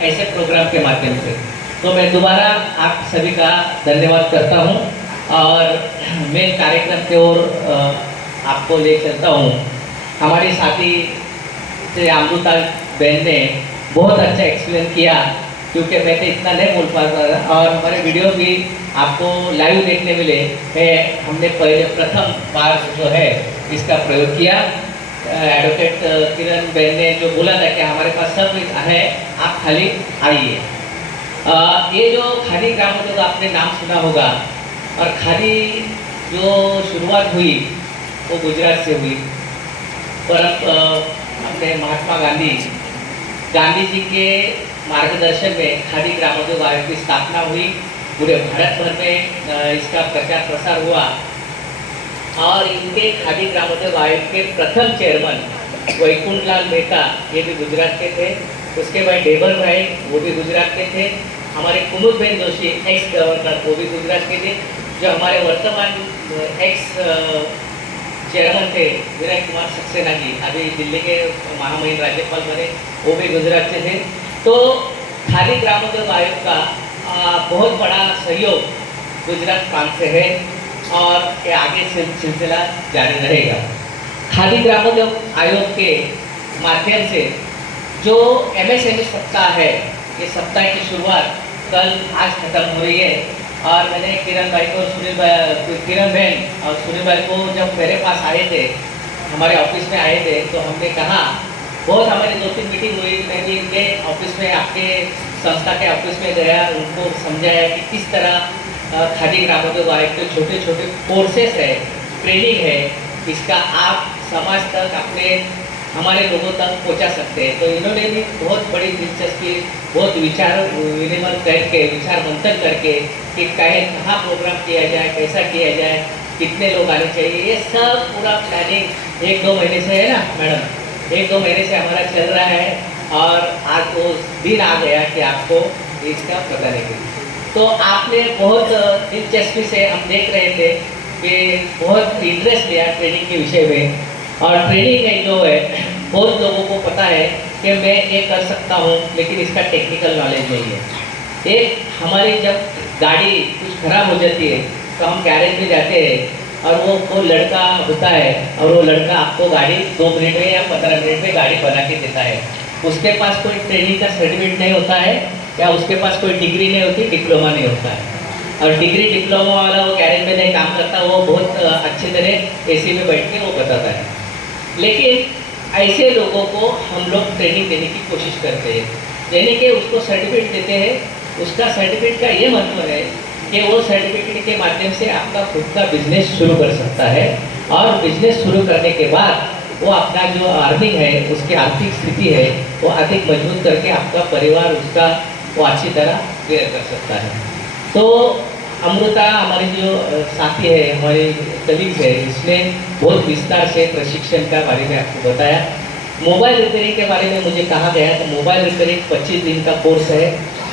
ऐसे प्रोग्राम के माध्यम से। तो मैं दोबारा आप सभी का धन्यवाद करता हूँ और मैं कार्यक्रम की ओर आपको ले चलता हूँ। हमारी साथी से अमृता बहन ने बहुत अच्छा एक्सप्लेन किया, क्योंकि मैं तो इतना नहीं बोल पाता था और हमारे वीडियो भी आपको लाइव देखने मिले है। हमने पहले प्रथम बार जो है इसका प्रयोग किया। एडवोकेट किरण बहन ने जो बोला था कि हमारे पास सब है, आप खाली आइए। ये जो खादी ग्रामोद्योग आपने नाम सुना होगा, और खादी जो शुरुआत हुई वो गुजरात से हुई, पर अपने महात्मा गांधी जी के मार्गदर्शन में खादी ग्रामोद्योग आयोग की स्थापना हुई। पूरे भारत भर में इसका प्रचार प्रसार हुआ और इनके खादी ग्रामोद्योग आयोग के प्रथम चेयरमैन वैकुंठ लाल मेहता, ये भी गुजरात के थे। उसके बाद डेबर भाई, वो भी गुजरात के थे। हमारे कुमुदबेन जोशी एक्स गवर्नर, वो भी गुजरात के थे। जो हमारे वर्तमान एक्स चेयरमैन थे विनय कुमार सक्सेना जी, अभी दिल्ली के महामहिम राज्यपाल बने, वो भी गुजरात से थे। तो खादी ग्रामोद्योग आयोग का बहुत बड़ा सहयोग गुजरात प्रांत से है और ये आगे सिलसिला जारी रहेगा। खादी ग्रामोद्योग आयोग के माध्यम से जो MSME सप्ताह है, ये सप्ताह की शुरुआत कल आज खत्म हो रही है। और मैंने किरण बहन और सुनील भाई को जब मेरे पास आए थे, हमारे ऑफिस में आए थे, तो हमने कहा, बहुत हमारी 2-3 मीटिंग हुई। मैं भी इनके ऑफिस में, आपके संस्था के ऑफिस में गया, उनको समझाया कि किस तरह खादी ग्रामोद्योग आयोग के छोटे छोटे कोर्सेस है, ट्रेनिंग है, इसका आप समाज तक अपने हमारे लोगों तक पहुंचा सकते हैं। तो इन्होंने भी बहुत बड़ी दिलचस्पी, बहुत विचार विनिमय करके, विचार मंथन करके कि कहाँ प्रोग्राम किया जाए, कैसा किया जाए, कितने लोग आने चाहिए, ये सब पूरा प्लानिंग 1-2 महीने से है ना मैडम, 1-2 महीने से हमारा चल रहा है और आज वो दिन आ गया कि आपको इसका पता नहीं। तो आपने बहुत दिलचस्पी से, हम देख रहे थे कि बहुत इंटरेस्ट लिया ट्रेनिंग के विषय में। और ट्रेनिंग जो है, बहुत लोगों को पता है कि मैं ये कर सकता हूँ, लेकिन इसका टेक्निकल नॉलेज नहीं है। एक हमारी जब गाड़ी कुछ खराब हो जाती है तो हम गैरेज में जाते हैं और वो लड़का होता है और वो लड़का आपको गाड़ी 2 मिनट में या 15 मिनट में गाड़ी बना के देता है। उसके पास कोई ट्रेनिंग का सर्टिफिकेट नहीं होता है या उसके पास कोई डिग्री नहीं होती, डिप्लोमा नहीं होता है। और डिग्री डिप्लोमा वाला वो गैरेज में नहीं काम करता, वो बहुत अच्छी तरह AC में बैठ के वो बताता है। लेकिन ऐसे लोगों को हम लोग ट्रेनिंग देने की कोशिश करते हैं, यानी कि उसको सर्टिफिकेट देते हैं। उसका सर्टिफिकेट का ये मतलब है कि वो सर्टिफिकेट के माध्यम से आपका खुद का बिजनेस शुरू कर सकता है और बिजनेस शुरू करने के बाद वो अपना जो अर्निंग है, उसकी आर्थिक स्थिति है, वो अधिक मजबूत करके आपका परिवार उसका वो अच्छी तरह क्लियर कर सकता है। तो अमृता हमारी जो साथी है, हमारी कलीग्स है, इसने बहुत विस्तार से प्रशिक्षण का बारे में आपको बताया। मोबाइल रिपेयरिंग के बारे में मुझे कहा गया तो मोबाइल रिपेयरिंग 25 दिन का कोर्स है,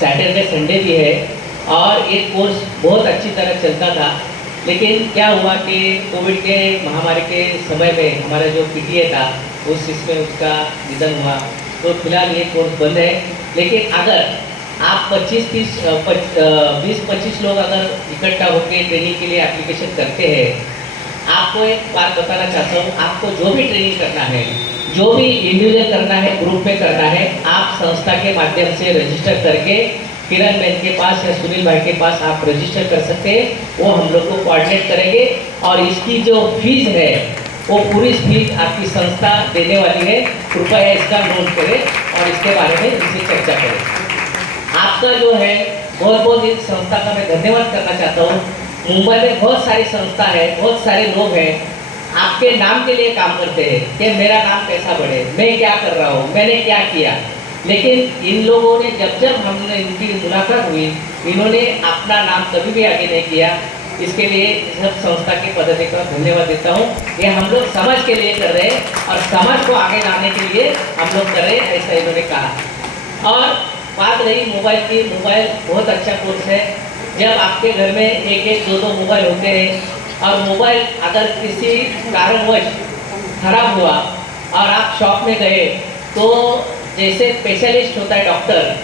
सैटरडे संडे भी है और ये कोर्स बहुत अच्छी तरह चलता था। लेकिन क्या हुआ कि कोविड के महामारी के समय में हमारा जो PTA था इसमें उसका निधन हुआ, तो फिलहाल ये कोर्स बंद है। लेकिन अगर आप 20-25 लोग अगर इकट्ठा होकर ट्रेनिंग के लिए एप्लीकेशन करते हैं, आपको एक बात बताना चाहता हूँ, आपको जो भी ट्रेनिंग करना है, जो भी इंडिविजुअल करना है, ग्रुप में करना है, आप संस्था के माध्यम से रजिस्टर करके किरण बहन के पास या सुनील भाई के पास आप रजिस्टर कर सकते हैं। वो हम लोग को कोऑर्डिनेट करेंगे और इसकी जो फीस है वो पूरी फीस आपकी संस्था देने वाली है। कृपया इसका नोट करें और इसके बारे में इनसे चर्चा करें। आपका जो है बहुत बहुत इस संस्था का मैं धन्यवाद करना चाहता हूँ। मुंबई में बहुत सारी संस्था है, बहुत सारे लोग हैं आपके नाम के लिए काम करते हैं कि मेरा नाम कैसा बढ़े, मैं क्या कर रहा हूँ, मैंने क्या किया। लेकिन इन लोगों ने जब हमने इनकी मुलाकात हुई, इन्होंने अपना नाम कभी भी आगे नहीं किया। इसके लिए सब संस्था के पदाधिकारी को धन्यवाद देता हूँ। ये हम लोग समाज के लिए कर रहे हैं और समाज को आगे लाने के लिए हम लोग कर रहे हैं, ऐसा इन्होंने कहा। और बात रही मोबाइल की, मोबाइल बहुत अच्छा कोर्स है। जब आपके घर में 1-1, 2-2 मोबाइल होते हैं और मोबाइल अगर किसी कारणवश खराब हुआ और आप शॉप में गए, तो जैसे स्पेशलिस्ट होता है डॉक्टर,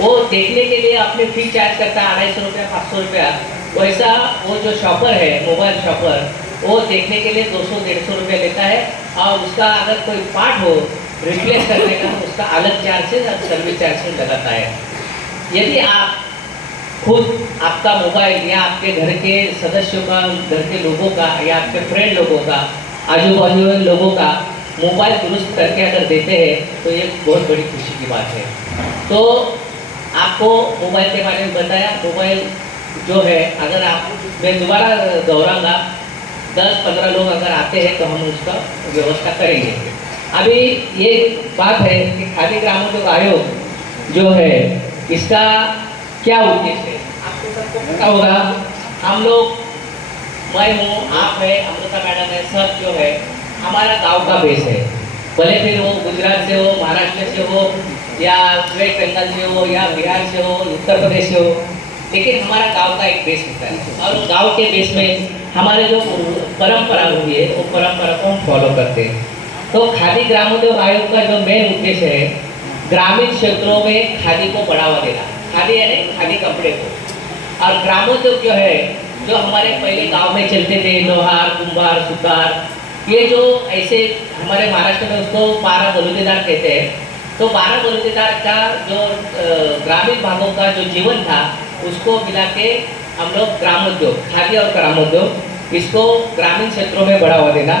वो देखने के लिए अपने फी चार्ज करता है 250 रुपया 500 रुपया। वैसा वो जो शॉपर है मोबाइल शॉपर, वो देखने के लिए 200-150 रुपया लेता है, और उसका अगर कोई पार्ट हो रिप्लेस करने का उसका अलग चार्जेस और सर्विस चार्जेस लगाता है। यदि आप खुद आपका मोबाइल या आपके घर के सदस्यों का, घर के लोगों का या आपके फ्रेंड लोगों का, आजू बाजू लोगों का मोबाइल दुरुस्त करके अगर देते हैं तो ये बहुत बड़ी खुशी की बात है। तो आपको मोबाइल के बारे में बताया। मोबाइल जो है, अगर आप, मैं दोबारा दोहराऊंगा, 10-15 लोग अगर आते हैं तो हम उसका व्यवस्था करेंगे। अभी ये बात है कि खादी ग्रामोद्योग आयोग जो है इसका क्या उद्देश्य है, आपको सबको पता होगा। हम लोग, मैं हूँ, आप है, अमृता मैडम है, सब जो है हमारा गांव का बेस है। भले फिर वो गुजरात से हो, महाराष्ट्र से हो, या वेस्ट बंगाल से हो, या बिहार से हो, उत्तर प्रदेश से हो, लेकिन हमारा गांव का एक बेस होता है, और गांव के बेस में हमारे जो परंपरा हुई है वो परंपरा को हम फॉलो करते हैं। तो खादी ग्रामोद्योग आयोग का जो मेन उद्देश्य है, ग्रामीण क्षेत्रों में खादी को बढ़ावा देना, खादी यानी खादी कपड़े को। और ग्रामोद्योग जो है, जो हमारे पहले गांव में चलते थे, लोहार, कुंभार, सुतार, ये जो ऐसे हमारे महाराष्ट्र में उसको 12 बलुतेदार कहते हैं। तो 12 बलुतेदार का जो ग्रामीण भागों का जो जीवन था उसको मिला के हम लोग ग्रामोद्योग, खादी और ग्रामोद्योग, इसको ग्रामीण क्षेत्रों में बढ़ावा देना,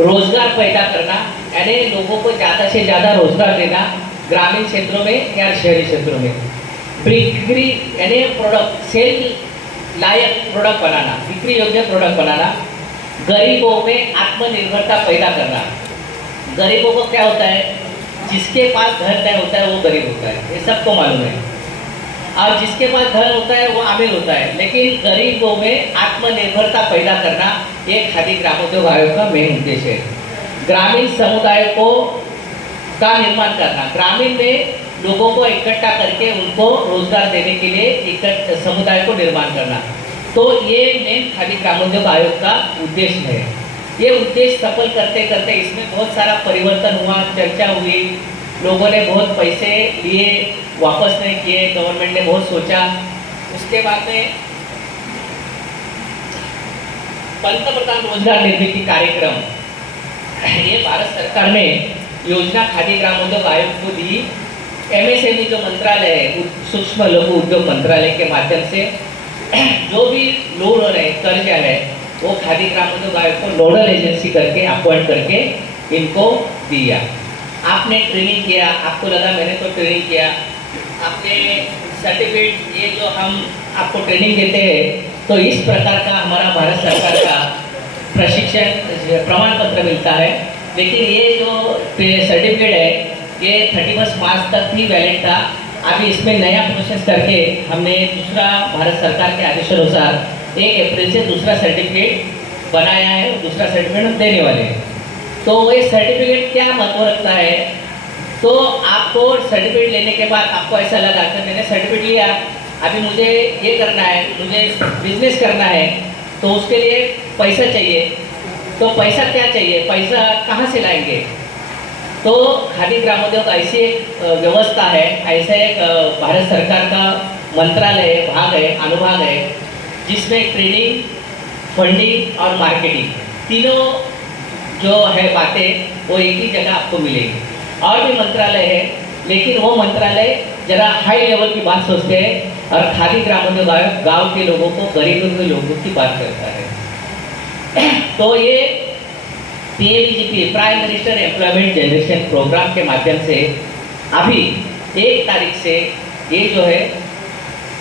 रोजगार पैदा करना, यानी लोगों को ज़्यादा से ज़्यादा रोजगार देना ग्रामीण क्षेत्रों में या शहरी क्षेत्रों में। बिक्री यानी प्रोडक्ट, सेल लायक प्रोडक्ट बनाना, बिक्री योग्य प्रोडक्ट बनाना, गरीबों में आत्मनिर्भरता पैदा करना। गरीबों को क्या होता है, जिसके पास घर नहीं होता है वो गरीब होता है, ये सबको मालूम है, और जिसके पास घर होता है वो अमीर होता है। लेकिन गरीबों में आत्मनिर्भरता पैदा करना ये खादी ग्रामोद्योग आयोग का मेन उद्देश्य है। ग्रामीण समुदाय को का निर्माण करना, ग्रामीण में लोगों को इकट्ठा करके उनको रोजगार देने के लिए समुदाय को निर्माण करना। तो ये मेन खादी ग्रामोद्योग आयोग का उद्देश्य है। ये उद्देश्य सफल करते करते इसमें बहुत सारा परिवर्तन हुआ, चर्चा हुई, लोगों ने बहुत पैसे लिए, वापस नहीं किए, गवर्नमेंट ने बहुत सोचा। उसके बाद में पंतप्रधान रोजगार निर्मिती कार्यक्रम, ये भारत सरकार ने योजना खादी ग्रामोद्योग आयोग को दी। MSME जो मंत्रालय है, सूक्ष्म लघु उद्योग मंत्रालय के माध्यम से जो भी लोन है, कर्जा है, वो खादी ग्रामोद्योग आयोग को नोडल एजेंसी करके अपॉइंट करके इनको दिया। आपने ट्रेनिंग किया, आपको लगा मैंने तो ट्रेनिंग किया, आपने सर्टिफिकेट, ये जो हम आपको ट्रेनिंग देते हैं, तो इस प्रकार का हमारा भारत सरकार का प्रशिक्षण प्रमाण पत्र मिलता है। लेकिन ये जो सर्टिफिकेट है ये 31 मार्च तक ही वैलिड था। अभी इसमें नया प्रोसेस करके हमने दूसरा, भारत सरकार के आदेश अनुसार 1 अप्रैल से दूसरा सर्टिफिकेट बनाया है, दूसरा सर्टिफिकेट हम देने वाले हैं। तो ये सर्टिफिकेट क्या महत्व रखता है, तो आपको सर्टिफिकेट लेने के बाद आपको ऐसा लगा कि मैंने सर्टिफिकेट लिया, अभी मुझे ये करना है, मुझे बिजनेस करना है, तो उसके लिए पैसा चाहिए। तो पैसा क्या चाहिए, पैसा कहाँ से लाएंगे? तो खादी ग्रामोद्योग ऐसी एक व्यवस्था है, ऐसा एक भारत सरकार का मंत्रालय भाग है, अनुभाग है, जिसमें ट्रेनिंग, फंडिंग और मार्केटिंग तीनों जो है बातें वो एक ही जगह आपको मिलेगी। और भी मंत्रालय है, लेकिन वो मंत्रालय जरा हाई लेवल की बात सोचते हैं, और खादी ग्रामोद्योग आयोग गाँव के लोगों को, गरीबों के लोगों की बात करता है। तो ये PMGP, prime minister employment generation programme के माध्यम से अभी 1 तारीख से ये जो है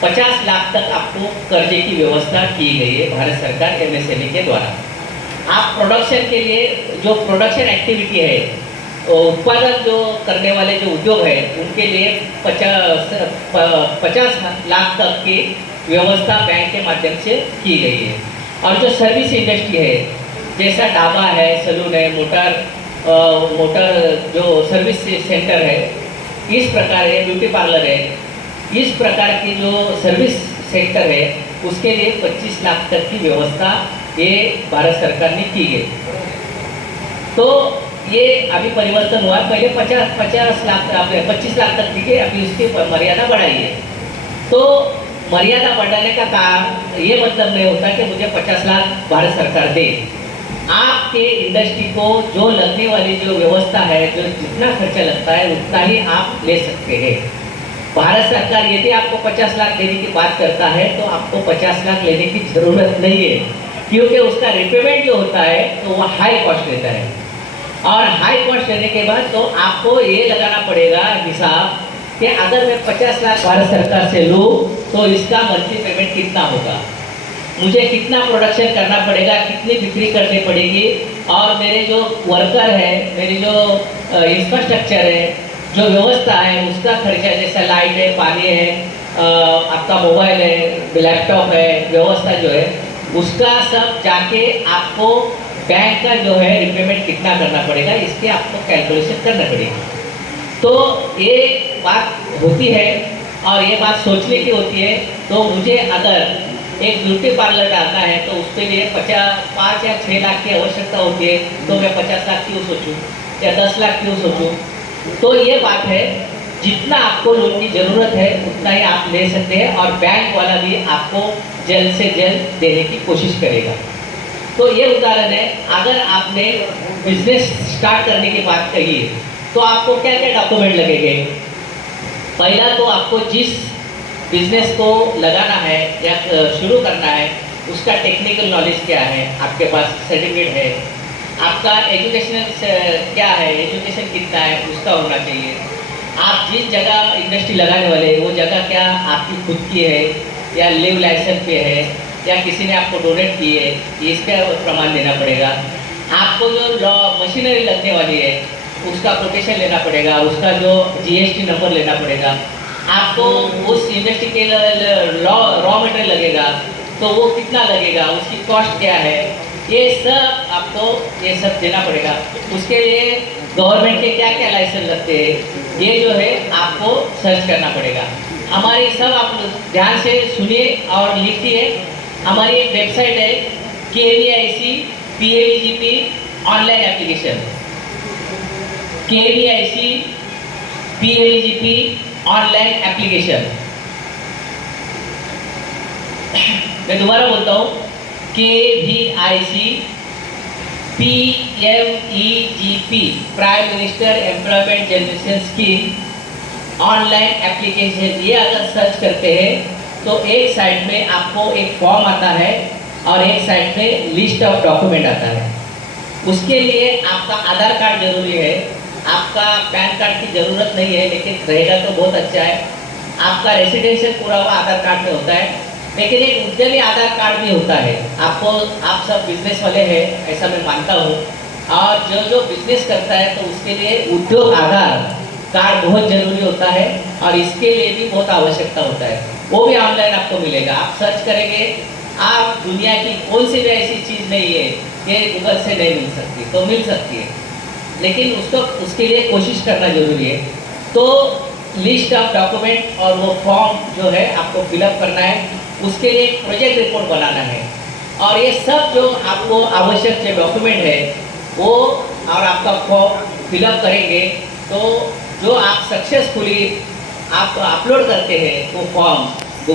50 लाख तक आपको कर्जे की व्यवस्था की गई है भारत सरकार MSME के द्वारा। आप प्रोडक्शन के लिए जो प्रोडक्शन एक्टिविटी है, उत्पादन जो करने वाले जो उद्योग है, उनके लिए 50 लाख तक की व्यवस्था बैंक के माध्यम से की गई है। और जो सर्विस इंडस्ट्री है, जैसा ढाबा है, सलून है, मोटर जो सर्विस सेंटर है, इस प्रकार है, ब्यूटी पार्लर है, इस प्रकार की जो सर्विस सेक्टर है, उसके लिए 25 लाख तक की व्यवस्था ये भारत सरकार ने की गई। तो ये अभी परिवर्तन हुआ है। पहले 50 लाख 25 लाख तक थी, अभी उसकी मर्यादा बढ़ाई है। तो मर्यादा बढ़ाने का कारण ये मतलब नहीं होता कि मुझे 50 लाख भारत सरकार दे। आपके इंडस्ट्री को जो लगने वाली जो व्यवस्था है, जो जितना खर्चा लगता है उतना ही आप ले सकते हैं। भारत सरकार यदि आपको 50 लाख देने की बात करता है तो आपको 50 लाख लेने की जरूरत नहीं है, क्योंकि उसका रिपेमेंट जो होता है तो वह हाई कॉस्ट रहता है। और हाई कॉस्ट रहने के बाद तो आपको ये लगाना पड़ेगा हिसाब कि अगर मैं 50 लाख भारत सरकार से लूँ तो इसका मंथली पेमेंट कितना होगा, मुझे कितना प्रोडक्शन करना पड़ेगा, कितनी बिक्री करनी पड़ेगी, और मेरे जो वर्कर है, मेरी जो इंफ्रास्ट्रक्चर है, जो व्यवस्था है, उसका खर्चा जैसे लाइट है, पानी है, आपका मोबाइल है, लैपटॉप है, व्यवस्था जो है उसका सब जाके आपको बैंक का जो है रिपेमेंट कितना करना पड़ेगा, इसके आपको कैलकुलेशन करना पड़ेगा। तो ये बात होती है और ये बात सोचने की होती है। तो मुझे अगर एक ब्यूटी पार्लर डालना है तो उसके लिए 5 या 6 लाख की आवश्यकता होती है, तो मैं 50 लाख क्यों सोचूं या 10 लाख क्यों सोचूं? तो ये बात है, जितना आपको लोन की ज़रूरत है उतना ही आप ले सकते हैं, और बैंक वाला भी आपको जल्द से जल्द देने की कोशिश करेगा। तो ये उदाहरण है। अगर आपने बिजनेस स्टार्ट करने की बात कही है तो आपको क्या क्या डॉक्यूमेंट लगेंगे? पहला तो आपको जिस बिजनेस को लगाना है या शुरू करना है उसका टेक्निकल नॉलेज क्या है, आपके पास सर्टिफिकेट है, आपका एजुकेशनल क्या है, एजुकेशन कितना है उसका होना चाहिए। आप जिस जगह इंडस्ट्री लगाने वाले हैं वो जगह क्या आपकी खुद की है या लिव लाइसेंस पे है या किसी ने आपको डोनेट की है, इसका प्रमाण देना पड़ेगा। आपको जो मशीनरी लगने वाली है उसका कोटेशन लेना पड़ेगा, उसका जो जीएसटी नंबर लेना पड़ेगा। आपको उस इंडस्ट्री के रॉ मटेरियल लगेगा तो वो कितना लगेगा, उसकी कॉस्ट क्या है, ये सब आपको ये सब देना पड़ेगा। उसके लिए गवर्नमेंट के क्या क्या लाइसेंस लगते हैं ये जो है आपको सर्च करना पड़ेगा। हमारी सब आप ध्यान से सुनिए और लिखिए। हमारी एक वेबसाइट है KVIC PAVGP online application, KVIC PAVGP online application. मैं दोबारा बोलता हूँ, KVIC PMEGP prime minister employment generation scheme online application. ये अगर सर्च करते हैं तो एक साइड में आपको एक फॉर्म आता है और एक साइड में लिस्ट ऑफ डॉक्यूमेंट आता है। उसके लिए आपका आधार कार्ड जरूरी है, आपका पैन कार्ड की ज़रूरत नहीं है, लेकिन रहेगा तो बहुत अच्छा है। आपका रेसिडेंशियल पूरा हुआ आधार कार्ड में होता है, लेकिन एक उद्यमी आधार कार्ड भी होता है। आपको आप सब बिजनेस वाले हैं ऐसा मैं मानता हूँ, और जो बिजनेस करता है तो उसके लिए उद्योग आधार कार्ड बहुत ज़रूरी होता है, और इसके लिए भी बहुत आवश्यकता होता है। वो भी ऑनलाइन आपको मिलेगा, आप सर्च करेंगे। आप दुनिया की कौन सी भी ऐसी चीज़ नहीं है कि गूगल से नहीं मिल सकती, तो मिल सकती है, लेकिन उसके लिए कोशिश करना जरूरी है। तो लिस्ट ऑफ डॉक्यूमेंट और वो फॉर्म जो है आपको फिलअप करना है, उसके लिए एक प्रोजेक्ट रिपोर्ट बनाना है, और ये सब जो आपको आवश्यक जो डॉक्यूमेंट है वो और आपका फॉर्म फिलअप करेंगे तो जो आप सक्सेसफुली आप अपलोड करते हैं वो फॉर्म